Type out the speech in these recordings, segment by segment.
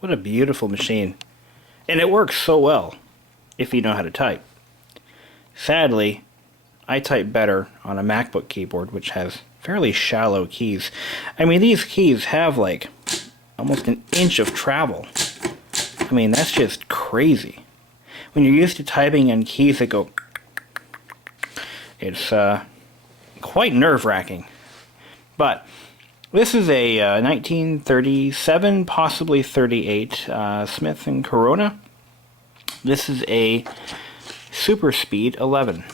What a beautiful machine. And it works so well if you know how to type. Sadly, I type better on a MacBook keyboard, which has fairly shallow keys. I mean, these keys have like almost an inch of travel. I mean, that's just crazy. When you're used to typing on keys that go, it's quite nerve-wracking. But this is a 1937, possibly 38 Smith & Corona. This is a Super Speed 11.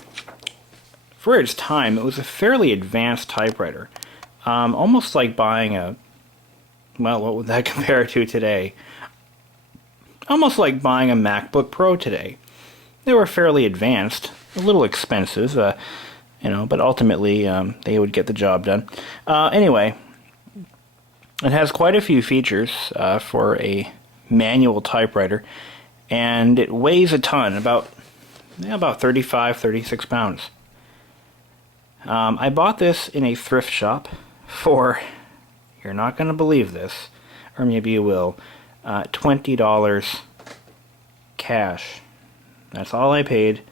For its time, it was a fairly advanced typewriter. Almost like buying a, well, what would that compare to today? Almost like buying a MacBook Pro today. They were fairly advanced, a little expensive, you know, but ultimately they would get the job done. Anyway, it has quite a few features for a manual typewriter, and it weighs a ton, about 35, 36 pounds. I bought this in a thrift shop for, you're not going to believe this, or maybe you will, $20 cash. That's all I paid.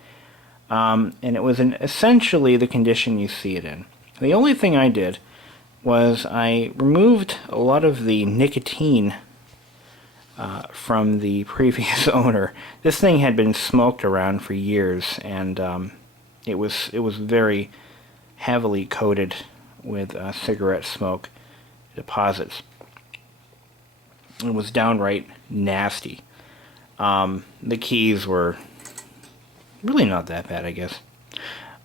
And it was in essentially the condition you see it in. The only thing I did was I removed a lot of the nicotine from the previous owner. This thing had been smoked around for years, and it was very heavily coated with cigarette smoke deposits. It was downright nasty. The keys were really not that bad, I guess.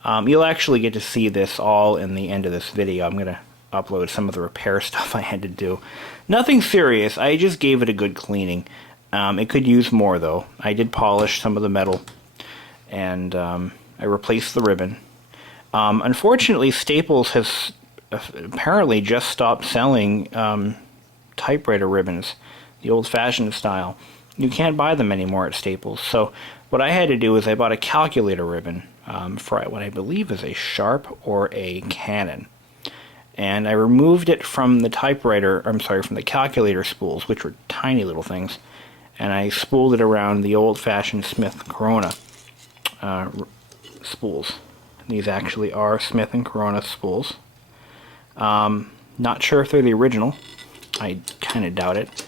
You'll actually get to see this all in the end of this video. I'm going to upload some of the repair stuff I had to do. Nothing serious, I just gave it a good cleaning. It could use more though. I did polish some of the metal, and I replaced the ribbon. Unfortunately, Staples has apparently just stopped selling typewriter ribbons, the old-fashioned style. You can't buy them anymore at Staples. So what I had to do is I bought a calculator ribbon for what I believe is a Sharp or a Canon. And I removed it from the typewriter, I'm sorry, from the calculator spools, which were tiny little things, and I spooled it around the old-fashioned Smith & Corona spools. These actually are Smith & Corona spools. Not sure if they're the original. I kind of doubt it.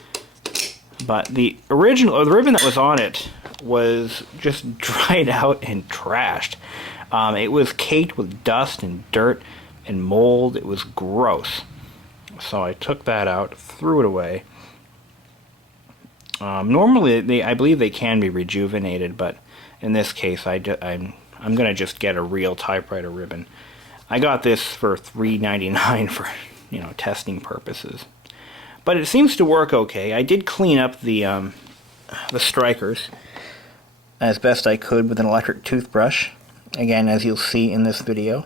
But the original, or the ribbon that was on it, was just dried out and trashed. It was caked with dust and dirt and mold. It was gross. So I took that out, threw it away. Normally, I believe they can be rejuvenated, but in this case, I'm going to just get a real typewriter ribbon. I got this for $3.99 for, you know, testing purposes. But it seems to work okay. I did clean up the strikers as best I could with an electric toothbrush. Again, as you'll see in this video.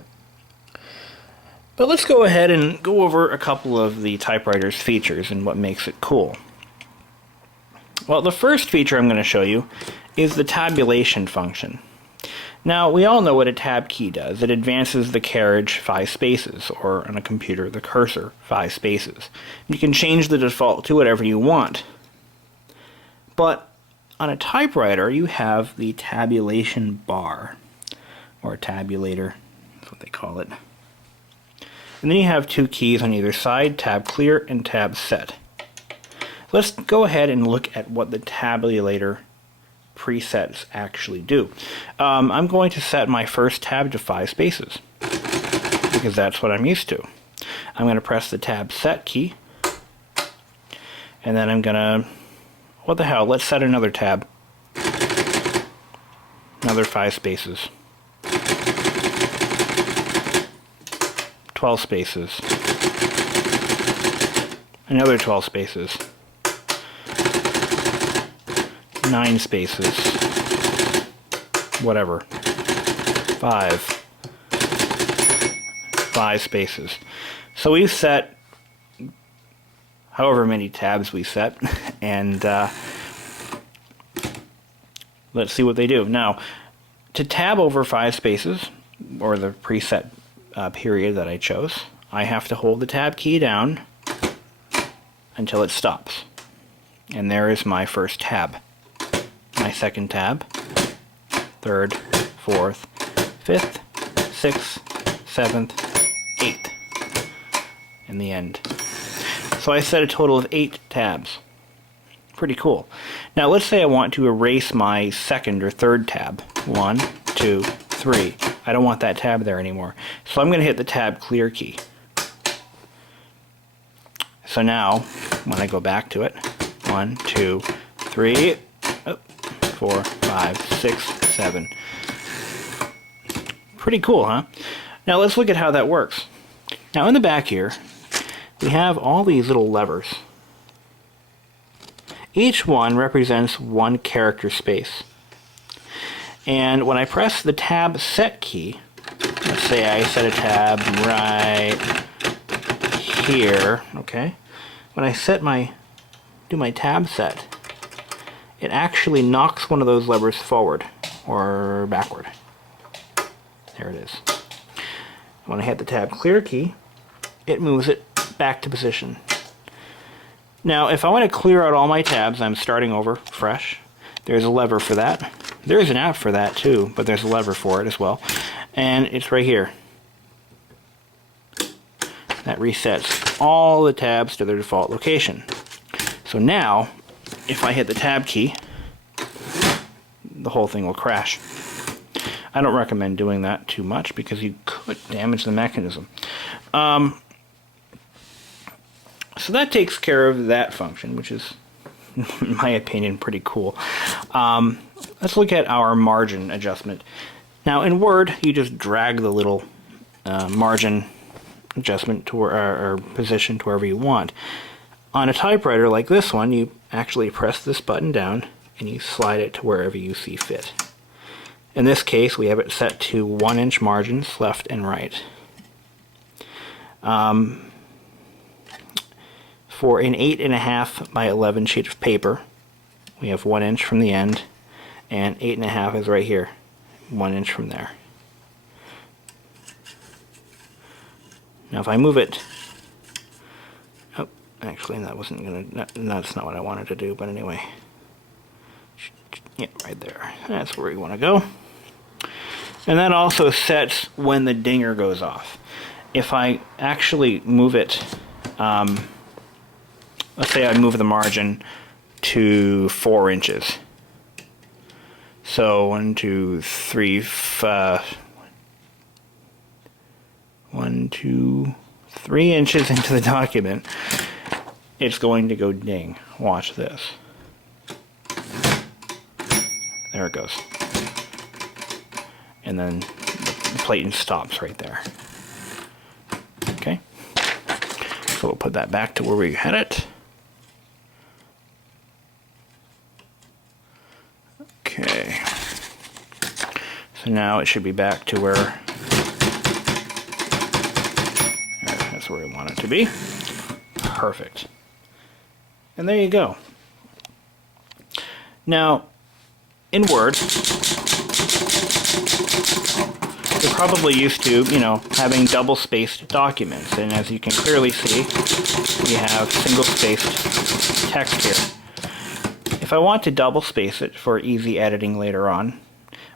But let's go ahead and go over a couple of the typewriter's features and what makes it cool. Well, the first feature I'm going to show you is the tabulation function. Now, we all know what a tab key does. It advances the carriage 5 spaces, or on a computer, the cursor 5 spaces. You can change the default to whatever you want. But on a typewriter, you have the tabulation bar, or tabulator, that's what they call it. And then you have 2 keys on either side, tab clear and tab set. Let's go ahead and look at what the tabulator presets actually do. I'm going to set my first tab to 5 spaces, because that's what I'm used to. I'm going to press the tab set key, and then I'm going to, what the hell, let's set another tab. Another 5 spaces. 12 spaces. Another 12 spaces. 9 spaces. Whatever. 5 spaces. So we've set however many tabs we set, and let's see what they do. Now, to tab over 5 spaces, or the preset period that I chose, I have to hold the tab key down until it stops. And there is my first tab. My second tab, third, fourth, fifth, sixth, seventh, eighth, in the end. So I set a total of 8 tabs. Pretty cool. Now let's say I want to erase my second or third tab. 1, 2, 3. I don't want that tab there anymore. So I'm going to hit the tab clear key. So now, when I go back to it, 1, 2, 3, 4, 5, 6, 7. Pretty cool, huh? Now let's look at how that works. Now in the back here, we have all these little levers. Each one represents one character space. And when I press the tab set key, let's say I set a tab right here, okay? When I do my tab set, it actually knocks one of those levers forward or backward. There it is. When I hit the tab clear key, it moves it back to position. Now, if I want to clear out all my tabs, I'm starting over fresh. There's a lever for that. There's an app for that too, but there's a lever for it as well. And it's right here. That resets all the tabs to their default location. So now, if I hit the tab key, the whole thing will crash. I don't recommend doing that too much because you could damage the mechanism. So that takes care of that function, which is, in my opinion, pretty cool. Let's look at our margin adjustment. Now in Word, you just drag the little margin adjustment to or position to wherever you want. On a typewriter like this one, you actually press this button down and you slide it to wherever you see fit. In this case, we have it set to 1-inch margins, left and right. For an 8.5 by 11 sheet of paper, we have 1 inch from the end, and 8.5 is right here, 1 inch from there. Now if I move it, oh, actually that wasn't gonna, that's not what I wanted to do, but anyway. Yeah, right there. That's where we want to go. And that also sets when the dinger goes off. If I actually move it, let's say I move the margin to 4 inches. So 1, 2, 3, 1, 2, 3 inches into the document, it's going to go ding. Watch this. There it goes. And then the plate stops right there. Okay. So we'll put that back to where we had it. Okay. So now it should be back to where, that's where we want it to be. Perfect. And there you go. Now, in Word, you're probably used to, having double-spaced documents. And as you can clearly see, we have single-spaced text here. If I want to double-space it for easy editing later on,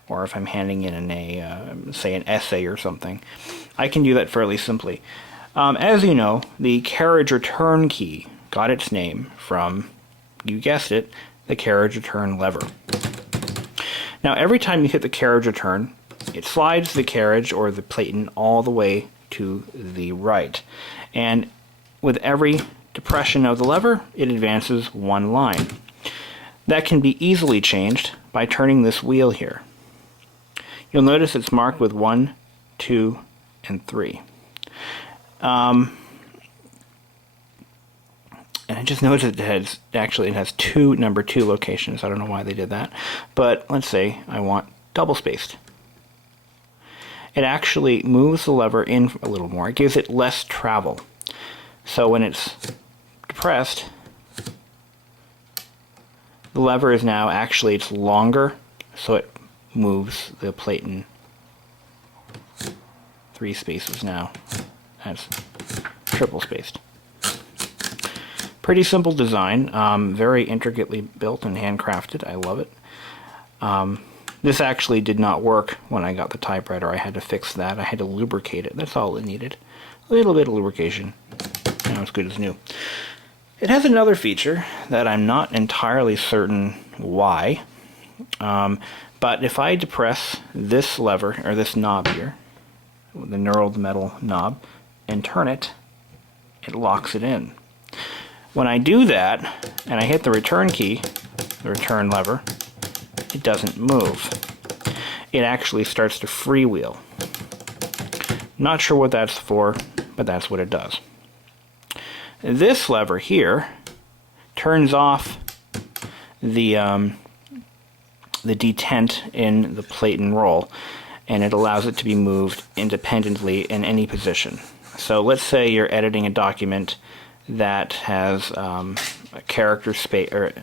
or if I'm handing in say an essay or something, I can do that fairly simply. As you know, the carriage return key got its name from, you guessed it, the carriage return lever. Now every time you hit the carriage return, it slides the carriage or the platen all the way to the right. And with every depression of the lever, it advances 1 line. That can be easily changed by turning this wheel here. You'll notice it's marked with 1, 2, and 3. And I just noticed it has 2 number 2 locations. I don't know why they did that. But let's say I want double spaced. It actually moves the lever in a little more. It gives it less travel. So when it's depressed, the lever is now it's longer, so it moves the plate in 3 spaces now. That's triple spaced. Pretty simple design, very intricately built and handcrafted. I love it. This actually did not work when I got the typewriter. I had to fix that. I had to lubricate it. That's all it needed. A little bit of lubrication. Now it's good as new. It has another feature that I'm not entirely certain why. But if I depress this lever, or this knob here, the knurled metal knob, and turn it, it locks it in. When I do that, and I hit the return key, the return lever, it doesn't move. It actually starts to freewheel. Not sure what that's for, but that's what it does. This lever here turns off the detent in the plate and roll, and it allows it to be moved independently in any position. So let's say you're editing a document that has a character space, or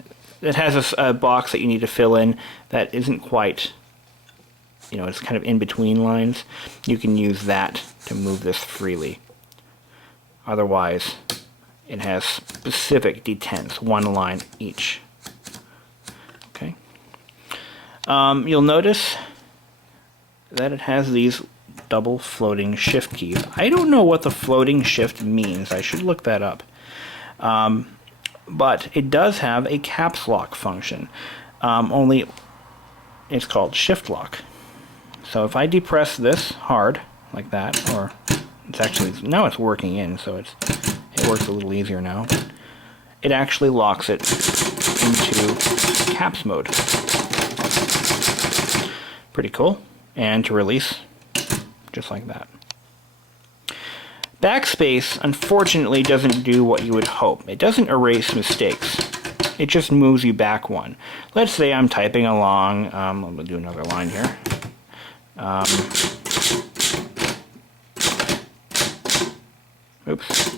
it has a box that you need to fill in that isn't quite, it's kind of in between lines. You can use that to move this freely. Otherwise, it has specific detents, one line each. Okay. You'll notice that it has these double floating shift keys. I don't know what the floating shift means. I should look that up. But it does have a caps lock function. Only it's called shift lock. So if I depress this hard, like that, or it's actually, now it's working in, so it works a little easier now. It actually locks it into caps mode. Pretty cool. And to release, just like that. Backspace, unfortunately, doesn't do what you would hope. It doesn't erase mistakes. It just moves you back one. Let's say I'm typing along. I'm going to do another line here. Oops.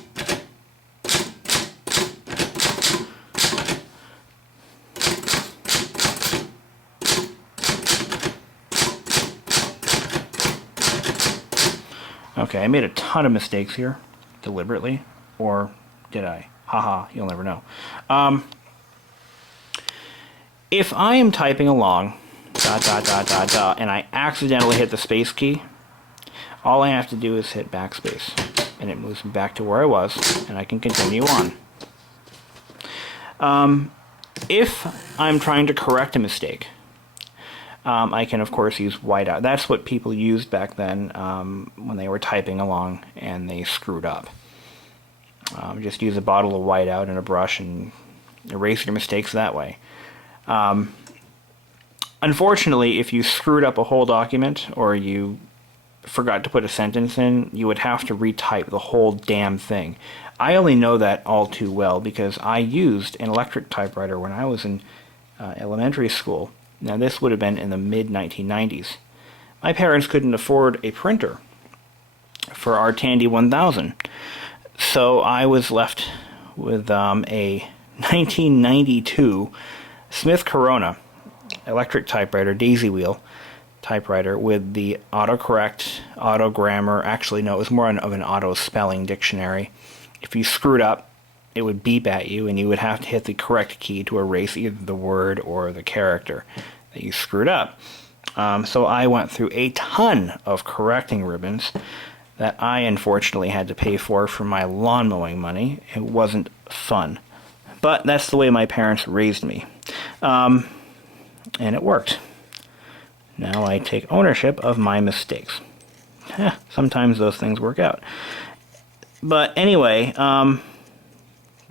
Okay, I made a ton of mistakes here, deliberately, or did I? Haha, you'll never know. If I am typing along, and I accidentally hit the space key, all I have to do is hit backspace, and it moves me back to where I was, and I can continue on. If I'm trying to correct a mistake, I can, of course, use Whiteout. That's what people used back then when they were typing along and they screwed up. Just use a bottle of Whiteout and a brush and erase your mistakes that way. Unfortunately, if you screwed up a whole document or you forgot to put a sentence in, you would have to retype the whole damn thing. I only know that all too well because I used an electric typewriter when I was in elementary school. Now this would have been in the mid-1990s. My parents couldn't afford a printer for our Tandy 1000, so I was left with a 1992 Smith Corona electric typewriter, daisy wheel typewriter with the autocorrect, autogrammar. Actually, no, it was more of an auto spelling dictionary. If you screwed up, it would beep at you, and you would have to hit the correct key to erase either the word or the character that you screwed up. So I went through a ton of correcting ribbons that I unfortunately had to pay for my lawn mowing money. It wasn't fun. But that's the way my parents raised me. And it worked. Now I take ownership of my mistakes. Sometimes those things work out. But anyway,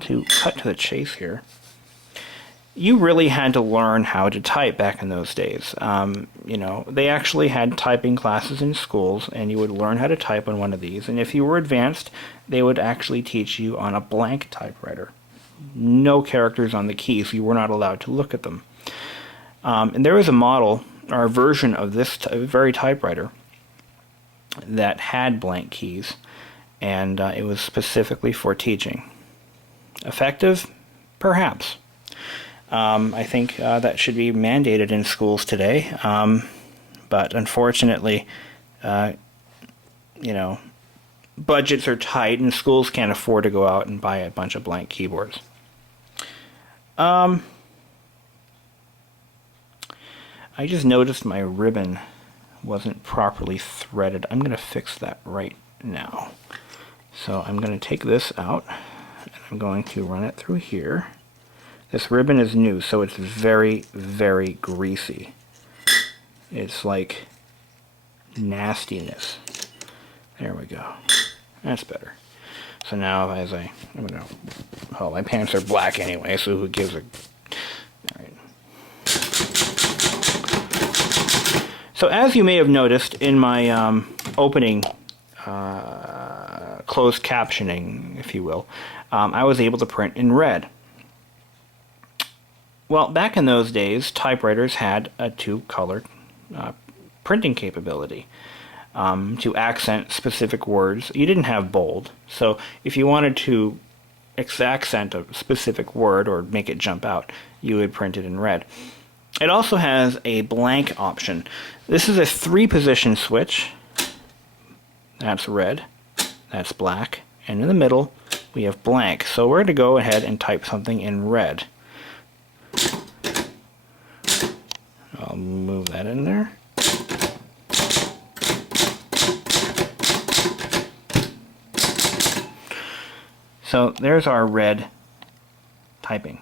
to cut to the chase here, you really had to learn how to type back in those days. They actually had typing classes in schools, and you would learn how to type on one of these. And if you were advanced, they would actually teach you on a blank typewriter. No characters on the keys. You were not allowed to look at them. And there was a model, or a version of this very typewriter that had blank keys, and it was specifically for teaching. Effective? Perhaps. I think that should be mandated in schools today, but unfortunately, budgets are tight and schools can't afford to go out and buy a bunch of blank keyboards. I just noticed my ribbon wasn't properly threaded. I'm going to fix that right now. So I'm going to take this out, and I'm going to run it through here. This ribbon is new, so it's very, very greasy. It's like nastiness. There we go. That's better. So now I'm gonna, oh, my pants are black anyway, so who gives a, alright. So as you may have noticed in my opening closed captioning, if you will, I was able to print in red. Well, back in those days, typewriters had a two-color printing capability. To accent specific words. You didn't have bold, so if you wanted to accent a specific word or make it jump out, you would print it in red. It also has a blank option. This is a 3-position switch. That's red, that's black, and in the middle we have blank. So we're going to go ahead and type something in red. I'll move that in there. So there's our red typing.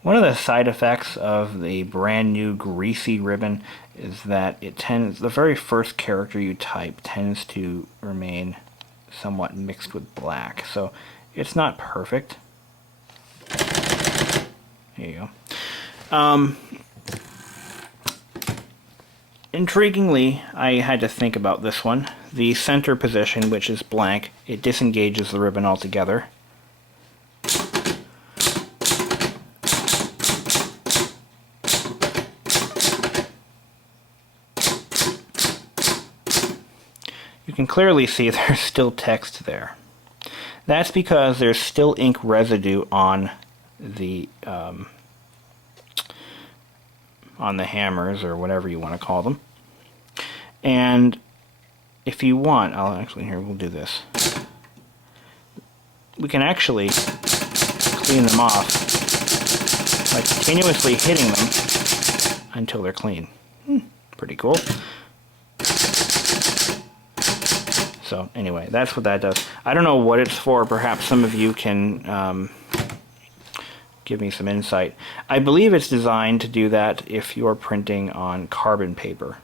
One of the side effects of the brand new greasy ribbon is that the very first character you type tends to remain somewhat mixed with black. So it's not perfect. There you go. Intriguingly, I had to think about this one. The center position, which is blank, it disengages the ribbon altogether. You can clearly see there's still text there. That's because there's still ink residue on the hammers, or whatever you want to call them. And if you want, we'll do this. We can actually clean them off by continuously hitting them until they're clean. Pretty cool. So anyway, that's what that does. I don't know what it's for. Perhaps some of you can give me some insight. I believe it's designed to do that if you're printing on carbon paper.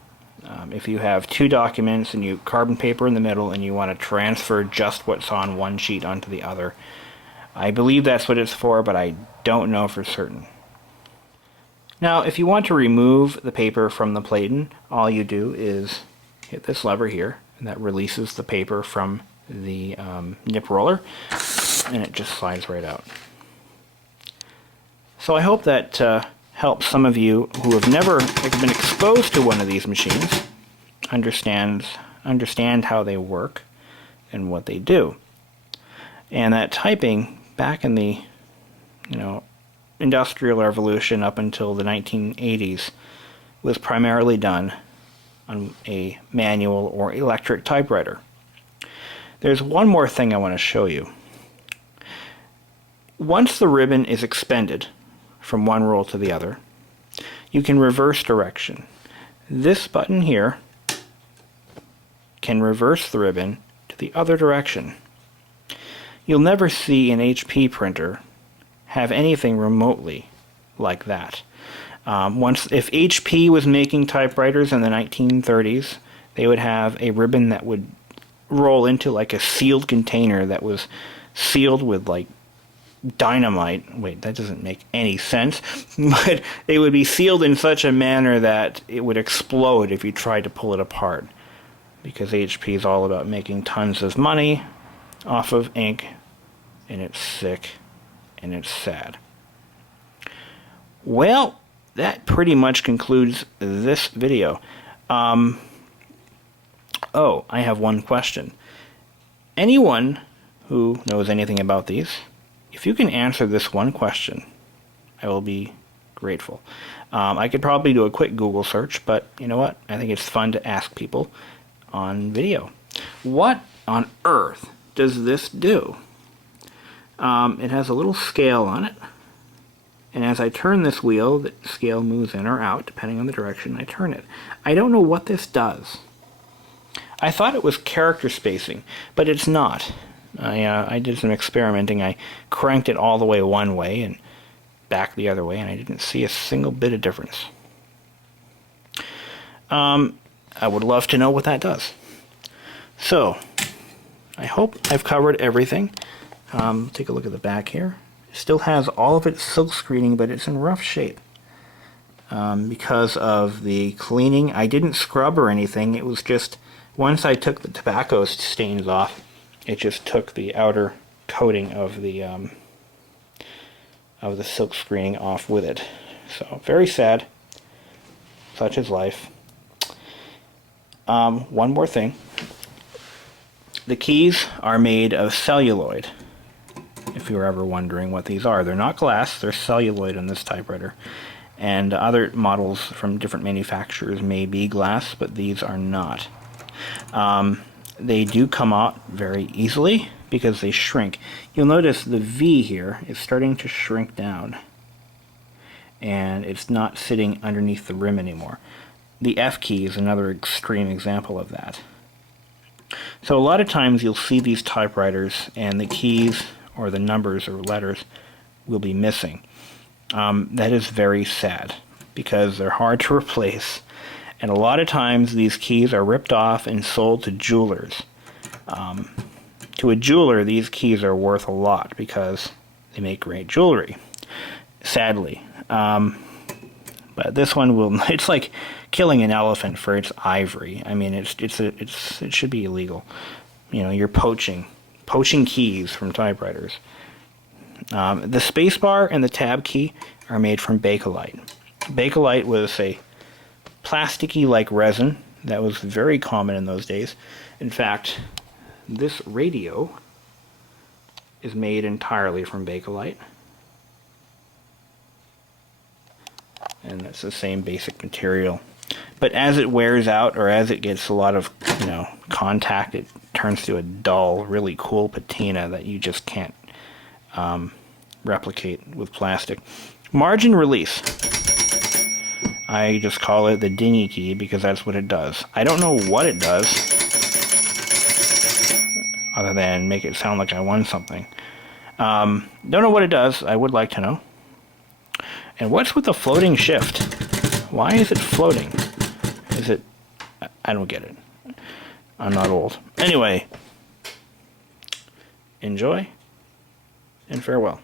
If you have 2 documents and you carbon paper in the middle and you want to transfer just what's on one sheet onto the other. I believe that's what it's for, but I don't know for certain. Now, if you want to remove the paper from the platen, all you do is hit this lever here, and that releases the paper from the nip roller, and it just slides right out. So I hope that helps some of you who have never been exposed to one of these machines understand how they work and what they do. And that typing back in the Industrial Revolution up until the 1980s was primarily done on a manual or electric typewriter. There's one more thing I want to show you. Once the ribbon is expended from one roll to the other, you can reverse direction. This button here can reverse the ribbon to the other direction. You'll never see an HP printer have anything remotely like that. If HP was making typewriters in the 1930s, they would have a ribbon that would roll into like a sealed container that was sealed with like dynamite. Wait, that doesn't make any sense. But they would be sealed in such a manner that it would explode if you tried to pull it apart. Because HP is all about making tons of money off of ink, and it's sick, and it's sad. Well, that pretty much concludes this video. Oh, I have one question. Anyone who knows anything about these, if you can answer this one question, I will be grateful. I could probably do a quick Google search, but you know what? I think it's fun to ask people on video. What on earth does this do? It has a little scale on it. And as I turn this wheel, the scale moves in or out, depending on the direction I turn it. I don't know what this does. I thought it was character spacing, but it's not. I did some experimenting. I cranked it all the way one way and back the other way, and I didn't see a single bit of difference. I would love to know what that does. So, I hope I've covered everything. Take a look at the back here. It still has all of its silk screening, but it's in rough shape. Because of the cleaning, I didn't scrub or anything. It was just, once I took the tobacco stains off, it just took the outer coating of the silk screening off with it. So, very sad. Such is life. One more thing. The keys are made of celluloid, if you were ever wondering what these are. They're not glass, they're celluloid in this typewriter. And other models from different manufacturers may be glass, but these are not. They do come out very easily because they shrink. You'll notice the V here is starting to shrink down, and it's not sitting underneath the rim anymore. The F key is another extreme example of that. So a lot of times you'll see these typewriters and the keys or the numbers or letters will be missing. That is very sad because they're hard to replace, and a lot of times these keys are ripped off and sold to jewelers. To a jeweler, these keys are worth a lot because they make great jewelry, sadly. But this one will, it's like killing an elephant for its ivory. I mean, it should be illegal. You know, you're poaching keys from typewriters. The spacebar and the tab key are made from Bakelite. Bakelite was a plasticky-like resin that was very common in those days. In fact, this radio is made entirely from Bakelite. And that's the same basic material. But as it wears out, or as it gets a lot of, contact, it turns to a dull, really cool patina that you just can't replicate with plastic. Margin release. I just call it the dingy key because that's what it does. I don't know what it does, other than make it sound like I won something. Don't know what it does. I would like to know. And what's with the floating shift? Why is it floating? I don't get it. I'm not old. Anyway, enjoy and farewell.